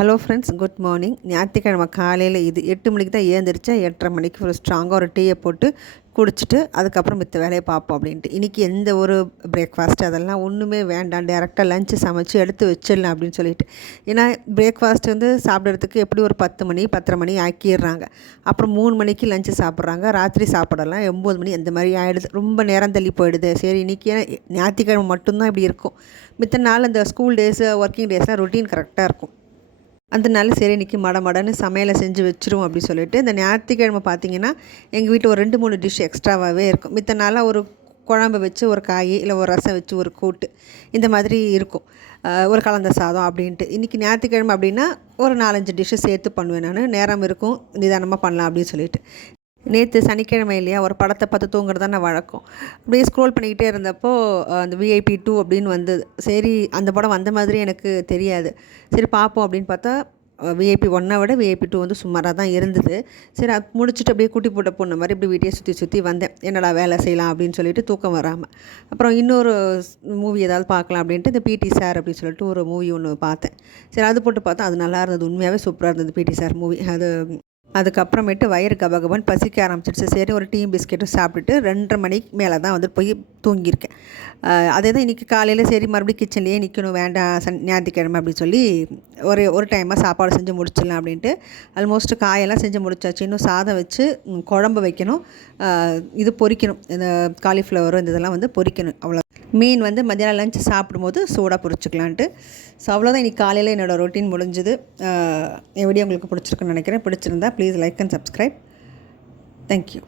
Hello friends, good morning. ஞாயிற்றுக்கிழமை காலையில் இது 8 மணிக்கு தான் ஏந்திரிச்சேன். 8:30 மணிக்கு ஒரு ஸ்ட்ராங்காக ஒரு டீயை போட்டு குடிச்சிட்டு அதுக்கப்புறம் மித்த வேலையை பார்ப்போம் அப்படின்ட்டு. இன்றைக்கி எந்த ஒரு பிரேக்ஃபாஸ்ட் அதெல்லாம் ஒன்றுமே வேண்டாம், டேரெக்டாக லஞ்சு சமைச்சு எடுத்து வச்சிடலாம் அப்படின்னு சொல்லிட்டு. ஏன்னா பிரேக்ஃபாஸ்ட் வந்து சாப்பிட்றதுக்கு எப்படி ஒரு 10 மணி 10:30 மணி ஆக்கிடுறாங்க. அப்புறம் 3 மணிக்கு லஞ்சு சாப்பிட்றாங்க, ராத்திரி சாப்பிடலாம் 9 மணி அந்த மாதிரி ஆகிடுது. ரொம்ப நேரம் தள்ளி போயிடுது. சரி, இன்றைக்கி ஞாயிற்றுக்கிழமை மட்டும்தான் இப்படி இருக்கும். மித்த நாள் அந்த ஸ்கூல் டேஸு ஒர்க்கிங் டேஸ்லாம் ரொட்டீன் கரெக்டாக இருக்கும். அதனால சரி இன்றைக்கி மடன்னு சமையலை செஞ்சு வச்சுருவோம் அப்படின்னு சொல்லிட்டு. இந்த ஞாயிற்றுக்கிழமை பார்த்திங்கன்னா எங்கள் வீட்டில் ஒரு 2-3 டிஷ் எக்ஸ்ட்ராவாகவே இருக்கும். மித்த நாளாக ஒரு குழம்பு வச்சு ஒரு காய், இல்லை ஒரு ரசம் வச்சு ஒரு கூட்டு, இந்த மாதிரி இருக்கும். ஒரு கலந்த சாதம் அப்படின்ட்டு. இன்றைக்கி ஞாயிற்றுக்கிழமை அப்படின்னா ஒரு 4-5 டிஷ்ஷு சேர்த்து பண்ணுவேன் நான். நேரம் இருக்கும், நிதானமாக பண்ணலாம் அப்படின்னு சொல்லிட்டு. நேற்று சனிக்கிழமை இல்லையா, ஒரு படத்தை பார்த்து தூங்குறது தான் வழக்கம். அப்படியே ஸ்க்ரோல் பண்ணிக்கிட்டே இருந்தப்போ அந்த VIP 2 அப்படின்னு வந்தது. சரி, அந்த படம் வந்த மாதிரி எனக்கு தெரியாது. சரி பார்ப்போம் அப்படின்னு பார்த்தா VIP 1 விட VIP 2 வந்து சுமாராக தான் இருந்தது. சரி, அது முடிச்சுட்டு அப்படியே குட்டி போட்ட பொண்ணு மாதிரி இப்படி வீட்டையே சுற்றி வந்தேன். என்னடா வேலை செய்யலாம் அப்படின்னு சொல்லிட்டு தூக்கம் வராமல். அப்புறம் இன்னொரு மூவி ஏதாவது பார்க்கலாம் அப்படின்ட்டு இந்த PT சார் அப்படின்னு சொல்லிட்டு ஒரு மூவி ஒன்று பார்த்தேன். சரி, அது போட்டு பார்த்தா அது நல்லா இருந்தது. உண்மையாகவே சூப்பராக இருந்தது PT சார் மூவி. அதுக்கப்புறமேட்டு வயிறு கபகபன்னு பசிக்க ஆரம்பிச்சிடுச்சு. சரி, ஒரு டீ பிஸ்கெட்டும் சாப்பிட்டுட்டு 2:30 மணிக்கு மேலே தான் வந்து போய் தூங்கியிருக்கேன். அதே தான் இன்றைக்கி காலையில் சரி மறுபடியும் கிச்சன்லேயே நிற்கணும், வேண்டாம் ஞாயிற்றுக்கிழமை அப்படின்னு சொல்லி ஒரு டைமாக சாப்பாடு செஞ்சு முடிச்சிடலாம் அப்படின்ட்டு ஆல்மோஸ்ட் காயெல்லாம் செஞ்சு முடிச்சாச்சு. இன்னும் சாதம் வச்சு குழம்பு வைக்கணும், இது பொரிக்கணும், இந்த காலிஃப்ளவரும் இந்த இதெல்லாம் வந்து பொரிக்கணும். அவ்வளோ மீன் வந்து மத்தியானம் லஞ்ச் சாப்பிடும்போது சூடாக பொரிச்சிக்கலான்ட்டு. ஸோ அவ்வளோதான் இன்றைக்கி காலையில் என்னோடய ரொட்டீன் முடிஞ்சுது. என் வீடியோ உங்களுக்கு பிடிச்சிருக்குன்னு நினைக்கிறேன். பிடிச்சிருந்தா please like and subscribe. Thank you.